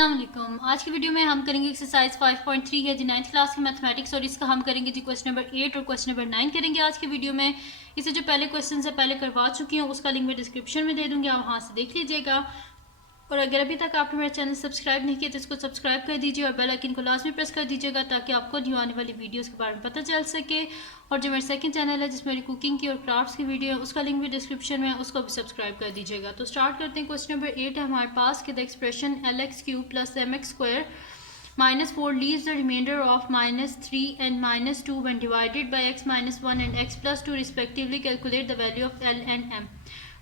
अस्सलाम वालेकुम। आज की वीडियो में हम करेंगे एक्सरसाइज 5.3 है जी 9th क्लास की मैथमेटिक्स, और इसका हम करेंगे जी क्वेश्चन नंबर 8 और क्वेश्चन नंबर 9 करेंगे आज की वीडियो में। इसे जो पहले क्वेश्चन है पहले करवा चुकी हूँ, उसका लिंक मैं डिस्क्रिप्शन में दे दूँगी, आप वहाँ से देख लीजिएगा। और अगर अभी तक आपने मेरा चैनल सब्सक्राइब नहीं किया तो इसको सब्सक्राइब कर दीजिए और बेल आइकन को लाजमी प्रेस कर दीजिएगा ताकि आपको न्यू आने वाली वीडियोस के बारे में पता चल सके। और जो मेरा सेकंड चैनल है जिसमें मेरी कुकिंग की और क्राफ्ट्स की वीडियो है उसका लिंक भी डिस्क्रिप्शन में है, उसको भी सब्सक्राइब कर दीजिएगा। तो स्टार्ट करते हैं। क्वेश्चन नंबर 8 है हमारे पास कि the expression LX³ + MX² -4 leaves the remainder of -3 and -2 when divided by x - 1 and x + 2 respectively. Calculate the value of L and M.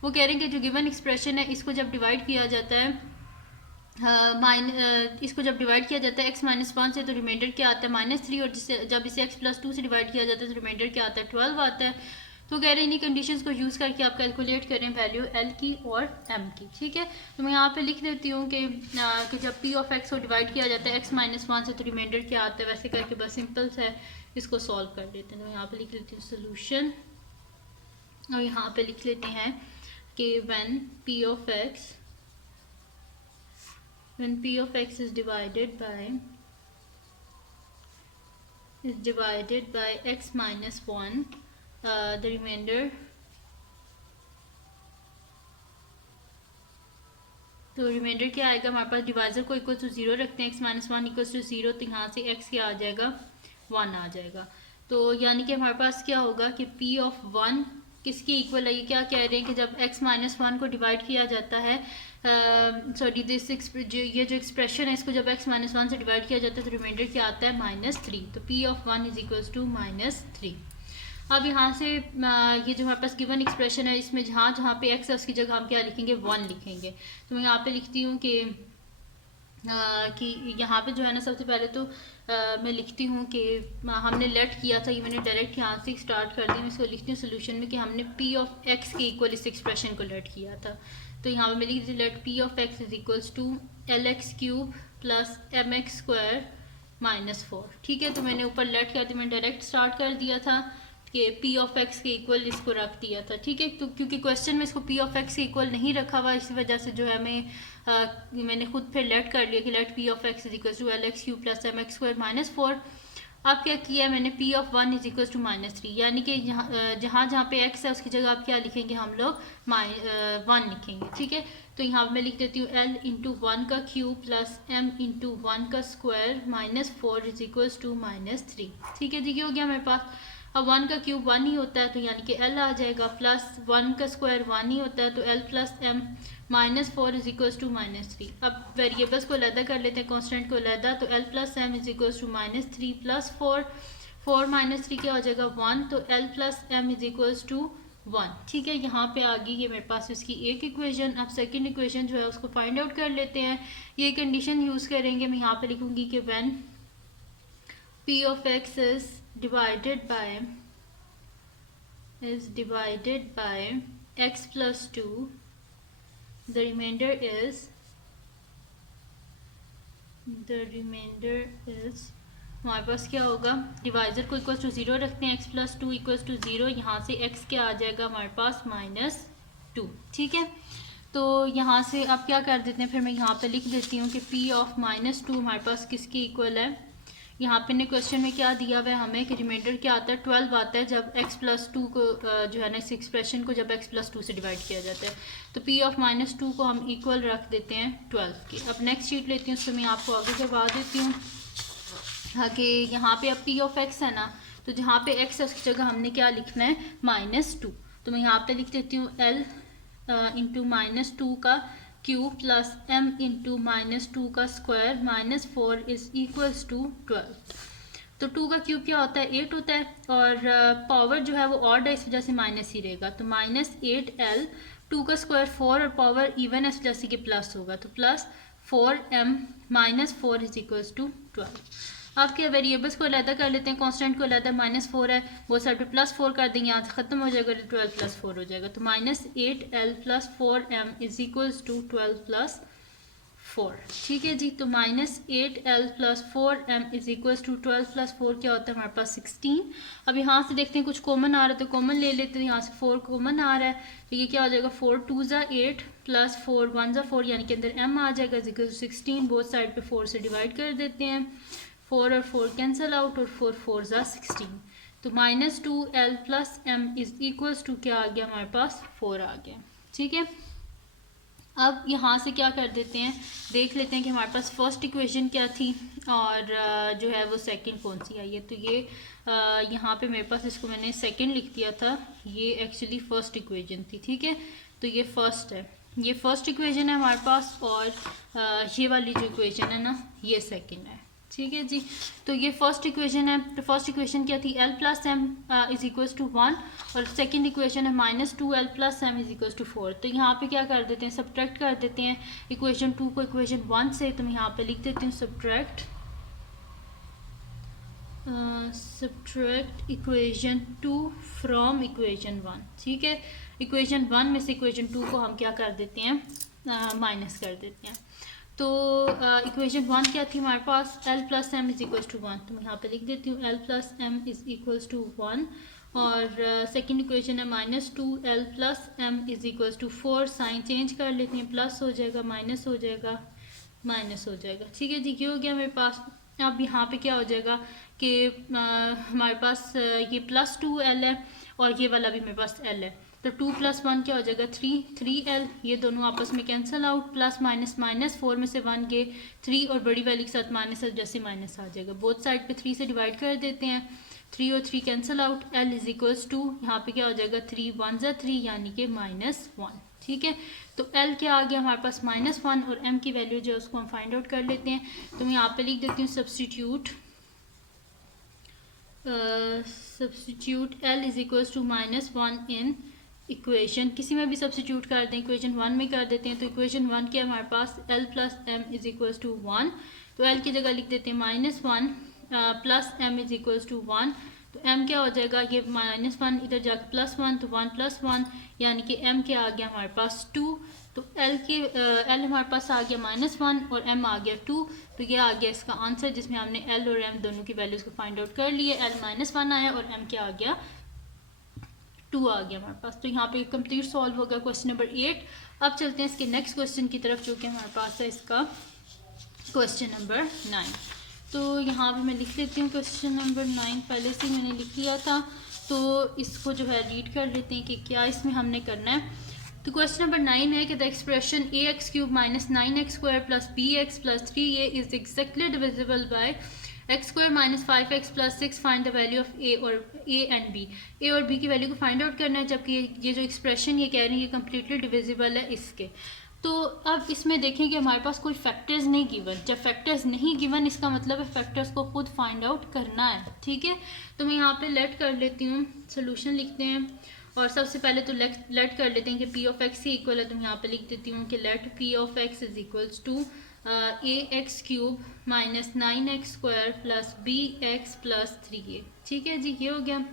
वो कह रहे हैं कि जो गिवन एक्सप्रेशन है इसको जब डिवाइड किया जाता है इसको जब डिवाइड किया जाता है x - 1 से तो रिमाइंडर क्या आता है -3, और जिसे जब इसे x + 2 से डिवाइड किया जाता है तो रिमाइंडर क्या आता है 12 आता है। तो कह रहे हैं इन्हीं कंडीशंस को यूज़ करके आप कैलकुलेट करें वैल्यू L की और M की। ठीक है, तो मैं यहाँ पे लिख देती हूँ कि जब P ऑफ x को डिवाइड किया जाता है x - 1 से तो रिमाइंडर क्या आता है। वैसे करके बस सिंपल से इसको सॉल्व कर लेते हैं। तो यहाँ पे लिख लेती हूँ सोल्यूशन, और यहाँ पे लिख लेते हैं कि when P of x is divided by x - 1, the remainder, तो रिमाइंडर क्या आएगा हमारे पास। डिवाइजर को इक्वल टू 0 रखते हैं, x - 1 इक्वल टू 0, तो यहाँ से x क्या आ जाएगा 1 आ जाएगा। तो यानी कि हमारे पास क्या होगा कि P ऑफ 1 किसके इक्वल है। ये क्या कह रहे हैं कि जब x - 1 को डिवाइड किया जाता है, सॉरी ये जो एक्सप्रेशन है इसको जब x - 1 से डिवाइड किया जाता है तो रिमाइंडर क्या आता है -3। तो P of 1 is equal to -3। अब यहाँ से ये जो हमारे पास गिवन एक्सप्रेशन है इसमें जहाँ जहाँ पे x है उसकी जगह हम क्या लिखेंगे 1 लिखेंगे। तो मैं यहाँ पे लिखती हूँ कि यहाँ पे जो है ना सबसे पहले तो मैं लिखती हूँ कि हमने लेट किया था, ये मैंने डायरेक्ट यहाँ से स्टार्ट कर दिया। मैं इसको लिखती हूँ सोल्यूशन में कि हमने P ऑफ x के इक्वल इस एक्सप्रेशन को लेट किया था। तो यहाँ पे मैं लिख दी let P of x is equals to LX³ + MX² -4। ठीक है, तो मैंने ऊपर लेट किया, तो मैंने डायरेक्ट स्टार्ट कर दिया था कि P ऑफ x के इक्वल इसको रख दिया था। ठीक है, तो क्योंकि क्वेश्चन में इसको P ऑफ x के इक्वल नहीं रखा हुआ इसी वजह से जो है मैंने खुद फिर लेट कर लिया कि let P of x is equal to LX³ + MX² -4। अब क्या किया मैंने P of 1 is equal to -3, यानी कि जहाँ जहाँ पे x है उसकी जगह आप क्या लिखेंगे हम लोग 1 लिखेंगे। ठीक है, तो यहाँ मैं लिख देती हूँ L इंटू 1 का क्यूब प्लस M इंटू 1 का स्क्वायर -4 इज इक्वल टू -3। ठीक है जी, ये हो गया मेरे पास। अब 1 का क्यूब 1 ही होता है तो यानी कि L आ जाएगा, प्लस 1 का स्क्वायर 1 ही होता है तो L plus M -4 is equal to -3। अब वेरिएबल्स को अलहदा कर लेते हैं, कांस्टेंट को अलहदा, तो L plus M is equal to -3 plus 4 -3 क्या हो जाएगा 1, तो L plus M is equal to 1। ठीक है, यहाँ पे आ गई ये मेरे पास इसकी एक इक्वेशन। अब सेकंड इक्वेशन जो है उसको फाइंड आउट कर लेते हैं। ये कंडीशन यूज़ करेंगे, मैं यहाँ पे लिखूँगी कि when P of x is divided by x plus 2, the remainder is हमारे पास क्या होगा, डिवाइजर को इक्वल टू 0 रखते हैं, x plus 2 इक्वल टू 0, यहाँ से x क्या आ जाएगा हमारे पास -2। ठीक है, तो यहाँ से आप क्या कर देते हैं, फिर मैं यहाँ पे लिख देती हूँ कि P ऑफ -2 हमारे पास किसके इक्वल है। यहाँ पे ने क्वेश्चन में क्या दिया हुआ है हमें कि रिमाइंडर क्या आता है 12 आता है जब x + 2 को जो है ना इस एक्सप्रेशन को जब x + 2 से डिवाइड किया जाता है। तो P ऑफ -2 को हम इक्वल रख देते हैं 12 के। अब नेक्स्ट शीट लेती हूँ, उसको मैं आपको आगे करवा देती हूँ। हाँ कि यहाँ पे अब P ऑफ x है ना, तो जहाँ पे x है उसकी जगह हमने क्या लिखना है -2। तो मैं यहाँ पे लिख देती हूँ L इंटू -2 का क्यूब प्लस M इंटू -2 का स्क्वायर -4 इज इक्वल्स टू 12। तो 2 का क्यूब क्या होता है 8 होता है, और पावर जो है वो ऑड है इस वजह से माइनस ही रहेगा। तो -8L, 2 का स्क्वायर 4 और पावर इवन है इस वजह से कि प्लस होगा, तो plus 4M -4 is equals to 12। अब क्या वेरिएबल्स को अलहदा कर लेते हैं, कांस्टेंट को अलहदा, -4 है वो साइड पे +4 कर देंगे, यहाँ से ख़त्म हो जाएगा, 12 + 4 हो जाएगा। तो -8L + 4M is equals to 12 + 4। ठीक है जी, तो -8l + 4m is equal to 12 + 4 क्या होता है हमारे पास 16। अब यहाँ से देखते हैं कुछ कॉमन आ रहा है तो कॉमन ले लेते हैं, यहाँ से 4 कॉमन आ रहा है तो ये क्या हो जाएगा 4 2 ज़ा 8 + 4 1 ज़ा 4 यानी कि अंदर m आ जाएगा is equal to 16। Both side पे 4 से डिवाइड कर देते हैं, 4 और 4 कैंसिल आउट और 4 4 ज़ा 16। तो -2l + m is equal to क्या आ गया हमारे पास 4 आ गया। ठीक है, अब यहाँ से क्या कर देते हैं, देख लेते हैं कि हमारे पास फर्स्ट इक्वेशन क्या थी और जो है वो सेकंड कौन सी आई है। तो ये यहाँ पे मेरे पास इसको मैंने सेकंड लिख दिया था, ये एक्चुअली फर्स्ट इक्वेशन थी। ठीक है, तो ये फर्स्ट है, ये फर्स्ट इक्वेशन है हमारे पास और ये वाली जो इक्वेशन है ना ये सेकंड है। ठीक है जी, तो ये फर्स्ट इक्वेशन है। तो फर्स्ट इक्वेशन क्या थी l + m is equals to 1 और सेकंड इक्वेशन है -2l + m is equals to 4। तो यहाँ पे क्या कर देते हैं, सब्ट्रैक्ट कर देते हैं इक्वेशन 2 को इक्वेशन 1 से। तो मैं यहाँ पे लिख देती हूँ सब्ट्रैक्ट इक्वेशन 2 फ्रॉम इक्वेशन 1। ठीक है, इक्वेशन 1 में से इक्वेशन 2 को हम क्या कर देते हैं, माइनस कर देते हैं। तो इक्वेशन 1 क्या थी हमारे पास, l + m is equals to 1। तो मैं यहाँ पे लिख देती हूँ l + m is equals to 1 और सेकंड इक्वेशन है -2l + m is equals to 4। Sign change कर लेते हैं, प्लस हो जाएगा माइनस हो जाएगा माइनस हो जाएगा। ठीक है जी, ये हो गया मेरे पास। अब यहाँ पे क्या हो जाएगा कि हमारे पास ये +2l है और ये वाला भी मेरे पास l है। तो 2 + 1 क्या हो जाएगा 3l, ये दोनों आपस में cancel out, plus minus minus 4 में से 1 गए 3 और बड़ी वैल्यू के साथ माइनस जैसे माइनस आ जाएगा। बोथ साइड पे 3 से डिवाइड कर देते हैं, 3 और 3 cancel out, l is equals to यहाँ पे क्या हो जाएगा 3 1 ज़ा 3 यानी कि -1। ठीक है, तो l क्या आ गया हमारे पास -1 और m की वैल्यू जो है उसको हम फाइंड आउट कर लेते हैं। तो मैं यहाँ पे लिख देती हूँ substitute l is equals to -1 in equation, किसी में भी सब्सटीट्यूट कर दें, इक्वेशन 1 में कर देते हैं। तो इक्वेशन 1 के हमारे पास l + m is equals to 1। तो l की जगह लिख देते हैं -1 + m इज इक्वल्स टू 1। तो m क्या हो जाएगा, ये -1 इधर जाकर +1 तो 1 + 1 यानी कि m क्या आ गया हमारे पास 2। तो l हमारे पास आ गया -1 और m आ गया 2। तो ये आ गया इसका आंसर जिसमें हमने l और m दोनों की वैल्यूज़ को फाइंड आउट कर लिए। l -1 आया और m क्या आ गया 2 आ गया हमारे पास। तो यहाँ पे कंप्लीट सॉल्व हो गया क्वेश्चन नंबर 8। अब चलते हैं इसके नेक्स्ट क्वेश्चन की तरफ जो कि हमारे पास है इसका क्वेश्चन नंबर 9। तो यहाँ पे मैं लिख लेती हूँ क्वेश्चन नंबर 9, पहले से मैंने लिख लिया था तो इसको जो है रीड कर लेते हैं कि क्या इसमें हमने करना है। तो क्वेश्चन नंबर 9 है कि the expression ax³ - 9x² + bx + 3a is exactly divisible by x² - 5x + 6। Find the value of a and b। a और b की वैल्यू को फाइंड आउट करना है, जबकि ये जो एक्सप्रेशन ये कह रही है ये कम्प्लीटली डिविजिबल है इसके। तो अब इसमें देखें कि हमारे पास कोई फैक्टर्स नहीं गिवन। जब फैक्टर्स नहीं गिवन इसका मतलब है फैक्टर्स को खुद फाइंड आउट करना है। ठीक है, तो मैं यहाँ पे लेट कर लेती हूँ, सोल्यूशन लिखते हैं और सबसे पहले तो लेट कर लेते हैं कि p ऑफ x ही इक्वल है। तो मैं यहाँ पे लिख देती हूँ कि let p of x is equals to ax³ - 9x² + bx + 3a। ठीक है जी, ये हो गया।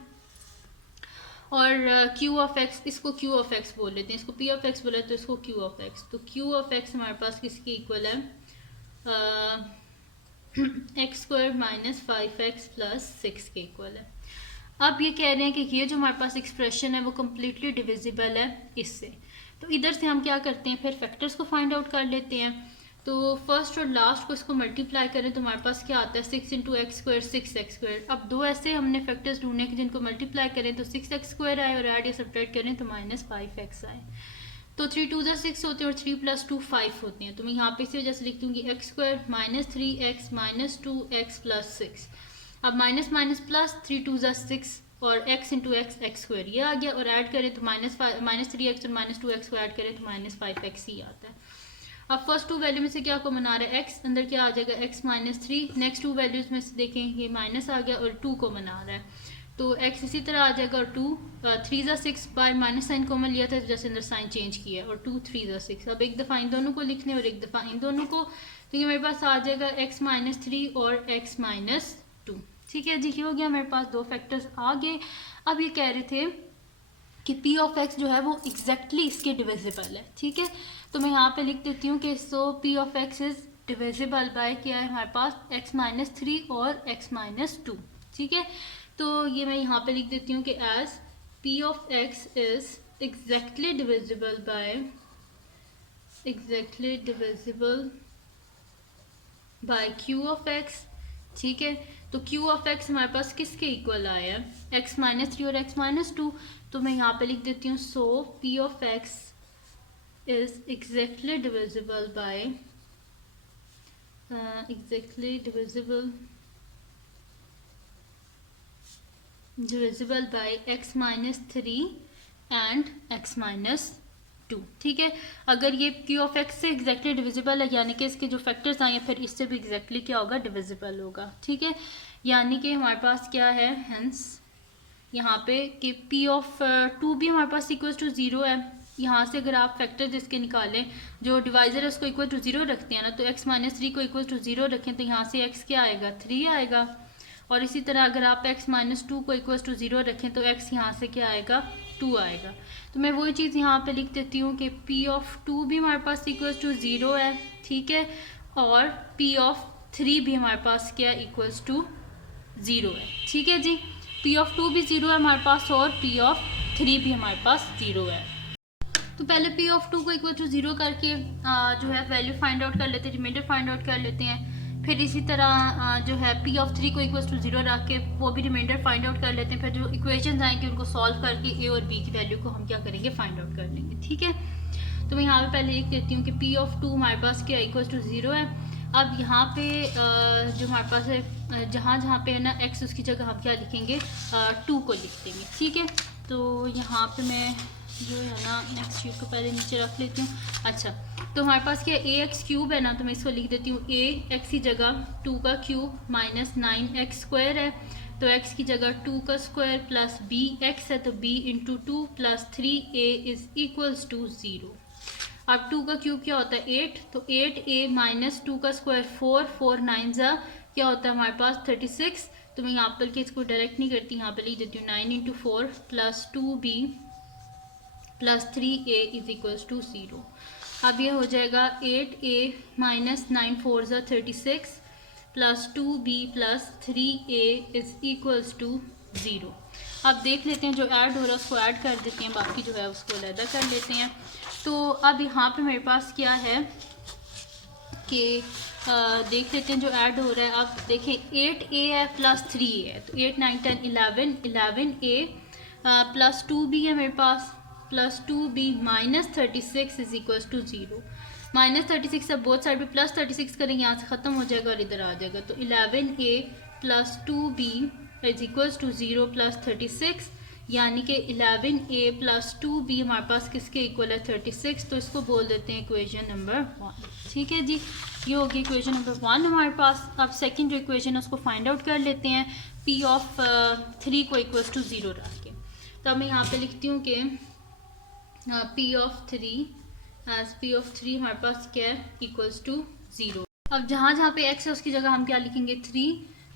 और q ऑफ x, इसको q ऑफ x बोल लेते हैं, इसको p ऑफ x बोला तो इसको q ऑफ x। तो q ऑफ x हमारे पास किसके इक्वल है, x² - 5x + 6 के इक्वल है। अब ये कह रहे हैं कि ये जो हमारे पास एक्सप्रेशन है वो कम्प्लीटली डिविजिबल है इससे। तो इधर से हम क्या करते हैं, फिर फैक्टर्स को फाइंड आउट कर लेते हैं। तो फर्स्ट और लास्ट को इसको मल्टीप्लाई करें तो हमारे पास क्या आता है 6 × x², 6x²। अब दो ऐसे हमने फैक्टर्स ढूंढने के जिनको मल्टीप्लाई करें तो 6x² आए और ऐड या सब्ट्रैक्ट करें तो -5x आए। तो 3 2 ज़ा 6 होते हैं और 3 + 2 5 होते हैं। तो मैं यहाँ पे इसी वजह से लिख दूँगी x² - 3x - 2x + 6। अब माइनस माइनस प्लस 3 2 ज़ा 6 और x × x x² ये आ गया और ऐड करें तो -3x और -2x को ऐड करें तो -5x ही आता है। अब फर्स्ट टू वैल्यू में से क्या कॉमन आ रहा है, x अंदर क्या आ जाएगा x - 3। नेक्स्ट टू वैल्यूज में से देखें ये माइनस आ गया और 2 कॉमन आ रहा है तो x इसी तरह आ जाएगा और 2 3 ज़ा 6 बाय माइनस साइन कॉमन लिया था जैसे अंदर साइन चेंज किया और 2 3 ज़ा 6। अब एक दफ़ा इन दोनों को लिखने और एक दफ़ा इन दोनों को, तो ये मेरे पास आ जाएगा x - 3 और x - 2। ठीक है जी, ये हो गया मेरे पास दो फैक्टर्स आ गए। अब ये कह रहे थे कि p ऑफ x जो है वो एग्जैक्टली इसके डिविजिबल है। ठीक है, तो मैं यहाँ पे लिख देती हूँ कि so P of X is divisible by क्या है हमारे पास x-3 और x-2, ठीक है। तो ये मैं यहाँ पे लिख देती हूँ कि as P of X is exactly divisible by Q of X, ठीक है। तो क्यू ऑफ एक्स हमारे पास किसके इक्वल आया है x-3 और x-2, तो मैं यहाँ पे लिख देती हूँ so P of X is exactly divisible by divisible by x-3 and x-2, ठीक है। अगर ये q ऑफ x से एग्जैक्टली डिविजिबल है यानी कि इसके जो फैक्टर्स आए हैं फिर इससे भी एग्जैक्टली क्या होगा, डिविजिबल होगा, ठीक है। यानी कि हमारे पास क्या है, हेंस यहाँ पे कि p ऑफ 2 भी हमारे पास इक्वल टू 0 है। यहाँ से अगर आप फैक्टर जिसके निकालें जो डिवाइजर है उसको इक्वल टू 0 रखते हैं ना, तो x-3 को इक्वल टू 0 रखें तो यहाँ से x क्या आएगा, 3 आएगा। और इसी तरह अगर आप x-2 को इक्वल टू 0 रखें तो x यहाँ से क्या आएगा, 2 आएगा। तो मैं वही चीज़ यहाँ पे लिख देती हूँ कि p ऑफ 2 भी हमारे पास इक्वल टू 0 है, ठीक है, और p ऑफ 3 भी हमारे पास क्या इक्वल्स टू 0 है, ठीक है जी। p ऑफ 2 भी 0 है हमारे पास और p ऑफ 3 भी हमारे पास 0 है। तो पहले p ऑफ 2 को इक्वल टू 0 करके जो है वैल्यू फाइंड आउट कर लेते हैं, रिमाइंडर फाइंड आउट कर लेते हैं। फिर इसी तरह जो है p ऑफ 3 को इक्वल टू 0 रख के वो भी रिमाइंडर फाइंड आउट कर लेते हैं। फिर जो इक्वेशंस आएंगे उनको सॉल्व करके a और b की वैल्यू को हम क्या करेंगे, फाइंड आउट कर लेंगे, ठीक है। तो मैं यहाँ पे पहले लिख देती हूँ कि p ऑफ 2 हमारे पास क्या इक्वल टू 0 है। अब यहाँ पे जो हमारे पास है जहाँ जहाँ पे है ना x उसकी जगह हम क्या लिखेंगे, 2 को लिख देंगे, ठीक है। तो यहाँ पे मैं जो है ना नेक्स्ट शीट को पहले नीचे रख लेती हूँ। अच्छा, तो हमारे पास क्या ax³ है ना, तो मैं इसको लिख देती हूँ ax की जगह 2 का क्यूब माइनस 9x² है, तो x की जगह 2 का स्क्वायर प्लस bx है, तो b into 2 plus 3a is equals to 0। अब 2 का क्यूब क्या होता है 8, तो 8a माइनस 2 का स्क्वायर 4 9 ज़ा क्या होता है हमारे पास 36। तो मैं यहाँ पर कि इसको डायरेक्ट नहीं करती, यहाँ पर लिख देती हूँ 9 into 4 plus 2b plus 3a is equals to 0। अब ये हो जाएगा 8a माइनस 9 4 ज़ा 36 plus 2b plus 3a is equals to 0। अब देख लेते हैं जो ऐड हो रहा है उसको ऐड कर देते हैं, बाकी जो है उसको अलग कर लेते हैं। तो अब यहाँ पे मेरे पास क्या है कि देख लेते हैं जो ऐड हो रहा है। अब देखें 8a है प्लस 3a है, तो 8 9 10 11a प्लस 2b है मेरे पास plus 2b minus 36 is equals to 0। Minus 36 अब बोथ साइड पे प्लस 36 करेंगे, यहाँ से ख़त्म हो जाएगा और इधर आ जाएगा, तो 11a plus 2b is equals to 0 plus 36, यानी कि 11a प्लस 2b हमारे पास किसके इक्वल है 36। तो इसको बोल देते हैं इक्वेशन नंबर 1, ठीक है जी। ये होगी इक्वेशन नंबर 1 हमारे पास। अब सेकंड जो इक्वेशन है उसको फाइंड आउट कर लेते हैं p ऑफ 3 को इक्वल्स टू 0 रख के। तो मैं यहाँ पे लिखती हूँ कि p of 3 as p of 3 हमारे पास क्या है इक्वल्स टू 0। अब जहाँ जहाँ पे x है उसकी जगह हम क्या लिखेंगे 3,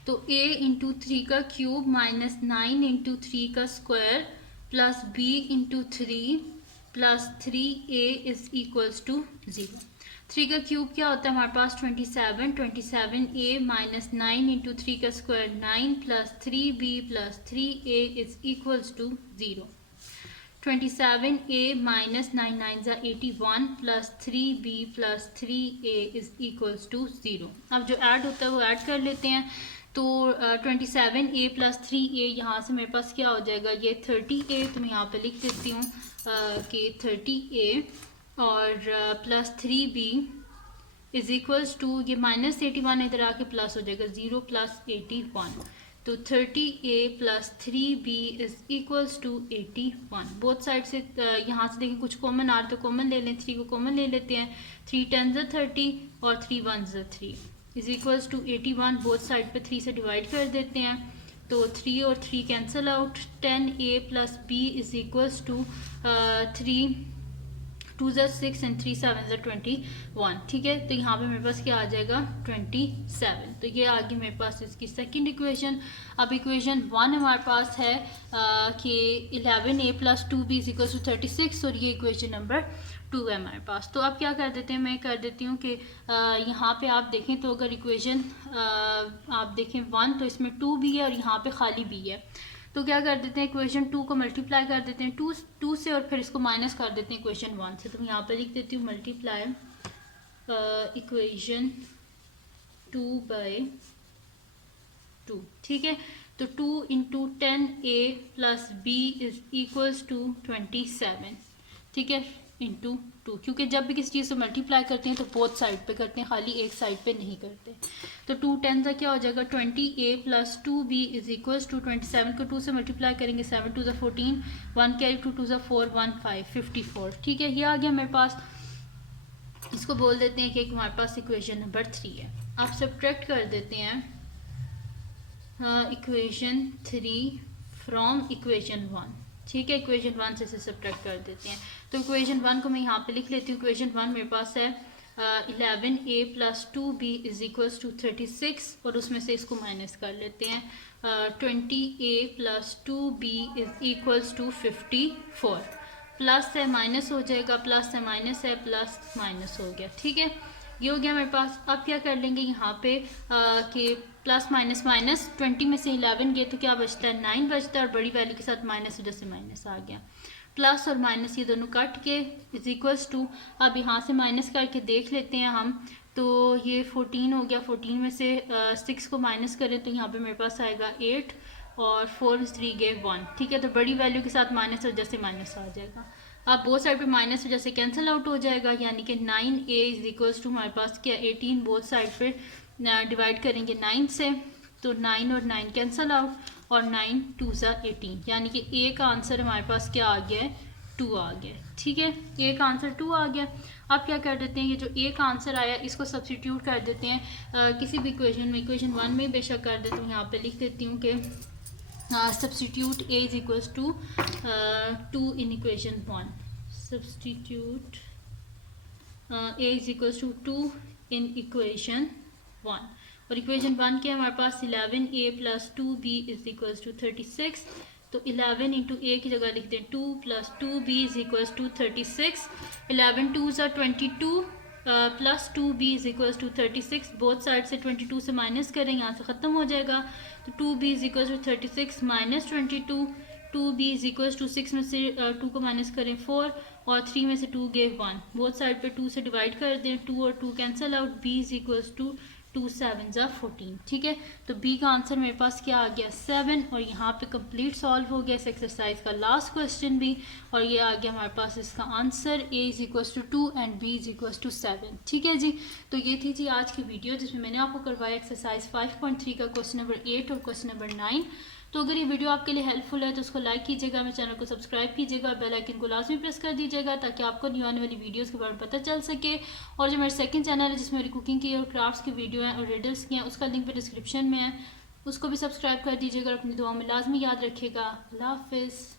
तो a इंटू 3 का क्यूब माइनस 9 इंटू 3 का square plus b into 3 plus 3a is equals to 0। 3 का क्यूब क्या होता है हमारे पास 27a माइनस 9 इंटू 3 का square 9 plus 3b plus 3a is equals to 0। 27a minus 9 9 ज़ा 81 plus 3b plus 3a is equals to 0। अब जो ऐड होता है वो ऐड कर लेते हैं। तो 27a प्लस 3a यहाँ से मेरे पास क्या हो जाएगा ये 30a, तो मैं यहाँ पे लिख देती हूँ कि 30a और plus 3b is equals to ये माइनस 81 इधर आके प्लस हो जाएगा 0 प्लस 81, तो 30a plus 3b is equals to 81। Both side से यहाँ से देखें कुछ कॉमन आ रहा तो कॉमन ले लें, 3 को कॉमन ले लेते हैं, 3 10 ज़ा 30 और 3 1 ज़ा 3 is equals to 81। Both side पे 3 से डिवाइड कर देते हैं, तो 3 और 3 cancel out, 10a plus b is equals to 3 2 ज़ा 6 एंड 3 7 ज़ा 21, ठीक है। तो यहाँ पे मेरे पास क्या आ जाएगा 27। तो ये आ गई मेरे पास इसकी सेकंड इक्वेशन। अब इक्वेशन 1 हमारे पास है कि 11a plus 2b is equal to 36 और ये इक्वेशन नंबर 2 है हमारे पास। तो अब क्या कर देते हैं, मैं कर देती हूँ कि यहाँ पे आप देखें तो अगर इक्वेशन आप देखें 1 तो इसमें 2 भी है और यहाँ पे खाली भी है। तो क्या कर देते हैं, इक्वेशन 2 को मल्टीप्लाई कर देते हैं 2 से और फिर इसको माइनस कर देते हैं इक्वेशन 1 से। तो मैं यहाँ पे लिख देती हूँ मल्टीप्लाई इक्वेशन 2 बाई 2, ठीक है। तो 2 into 10a plus b is equals to 27, ठीक है, इंटू 2, क्योंकि जब भी किसी चीज़ को मल्टीप्लाई करते हैं तो बोथ साइड पे करते हैं, खाली एक साइड पे नहीं करते। तो 2 10 का क्या हो जाएगा 20a plus 2b is equals to 27 को 2 से मल्टीप्लाई करेंगे 7 2 14, 1 कैरी 2 2 4 1 5 54, ठीक है। ये आ गया मेरे पास। इसको बोल देते हैं कि हमारे पास इक्वेशन नंबर 3 है। आप सब्ट्रैक्ट कर देते हैं इक्वेशन 3 फ्रॉम इक्वेशन 1, ठीक है। इक्वेशन 1 से सब्ट्रैक्ट कर देते हैं। तो इक्वेशन 1 को मैं यहाँ पे लिख लेती हूँ। इक्वेशन 1 मेरे पास है 11a plus 2b is equals to 36 और उसमें से इसको माइनस कर लेते हैं 20a plus 2b is equals to 54। Plus है माइनस हो जाएगा, प्लस है माइनस है, प्लस माइनस हो गया, ठीक है। ये हो गया मेरे पास। अब क्या कर लेंगे यहाँ पे कि प्लस माइनस माइनस 20 में से 11 गए तो क्या बचता है 9 बचता है और बड़ी वैल्यू के साथ माइनस वजह से माइनस आ गया। प्लस और माइनस ये दोनों कट के इज इक्वल्स टू, अब यहाँ से माइनस करके देख लेते हैं हम। तो ये 14 हो गया, 14 में से 6 को माइनस करें तो यहाँ पे मेरे पास आएगा 8 और 4 3 गए 1, ठीक है। तो बड़ी वैल्यू के साथ माइनस वजह से माइनस आ जाएगा। अब बोथ साइड पे माइनस वजह से कैंसिल आउट हो जाएगा, यानी कि 9a इज इक्वल्स टू हमारे पास क्या 18, बोथ साइड पे डिवाइड करेंगे 9 से तो 9 और 9 कैंसिल आउट और 9 2 ज़ा 18, यानी कि a का आंसर हमारे पास क्या आ गया है 2 आ गया, ठीक है। a का आंसर 2 आ गया। अब क्या कर देते हैं, ये जो a का आंसर आया इसको सब्सटीट्यूट कर देते हैं किसी भी इक्वेशन में। इक्वेशन 1 में बेशक कर देते हूँ, यहाँ पे लिख देती हूँ कि substitute a is equals to 2 in equation 1, substitute a is equals to 2 in equation 1 और इक्वेशन 1 के हमारे पास 11a plus 2b is equals to 36। तो 11 इंटू a की जगह लिखते हैं 2 plus 2b is equals to 36। 11 2 ज़ा 22 plus 2b is equals to 36, both side से 22 से माइनस करें, यहाँ से ख़त्म हो जाएगा। तो 2b is equals to 36 minus 22, 2b is equals to 6 में से 2 को माइनस करें 4 और 3 में से 2 गए 1, बोथ साइड पे 2 से डिवाइड कर दें, 2 और 2 cancel out, b is equals to 2 7 ज़ा 14, ठीक है। तो b का आंसर मेरे पास क्या आ गया 7 और यहाँ पे कंप्लीट सॉल्व हो गया इस एक्सरसाइज का लास्ट क्वेश्चन भी, और ये आ गया हमारे पास इसका answer a is equals to 2 and b is equals to 7, ठीक है जी। तो ये थी जी आज की वीडियो जिसमें मैंने आपको करवाया एक्सरसाइज 5.3 का क्वेश्चन नंबर 8 और क्वेश्चन नंबर 9। तो अगर ये वीडियो आपके लिए हेल्पफुल है तो उसको लाइक कीजिएगा, मेरे चैनल को सब्सक्राइब कीजिएगा, बेल आइकन को लाजमी प्रेस कर दीजिएगा ताकि आपको न्यू आने वाली वीडियोस के बारे में पता चल सके। और जो मेरा सेकंड चैनल है जिसमें मेरी कुकिंग की और क्राफ्ट्स की वीडियो हैं और रिडल्स की हैं, उसका लिंक भी डिस्क्रिप्शन में है, उसको भी सब्सक्राइब कर दीजिएगा और अपनी दुआ में लाजमी याद रखिएगा। अल्लाह हाफिज़।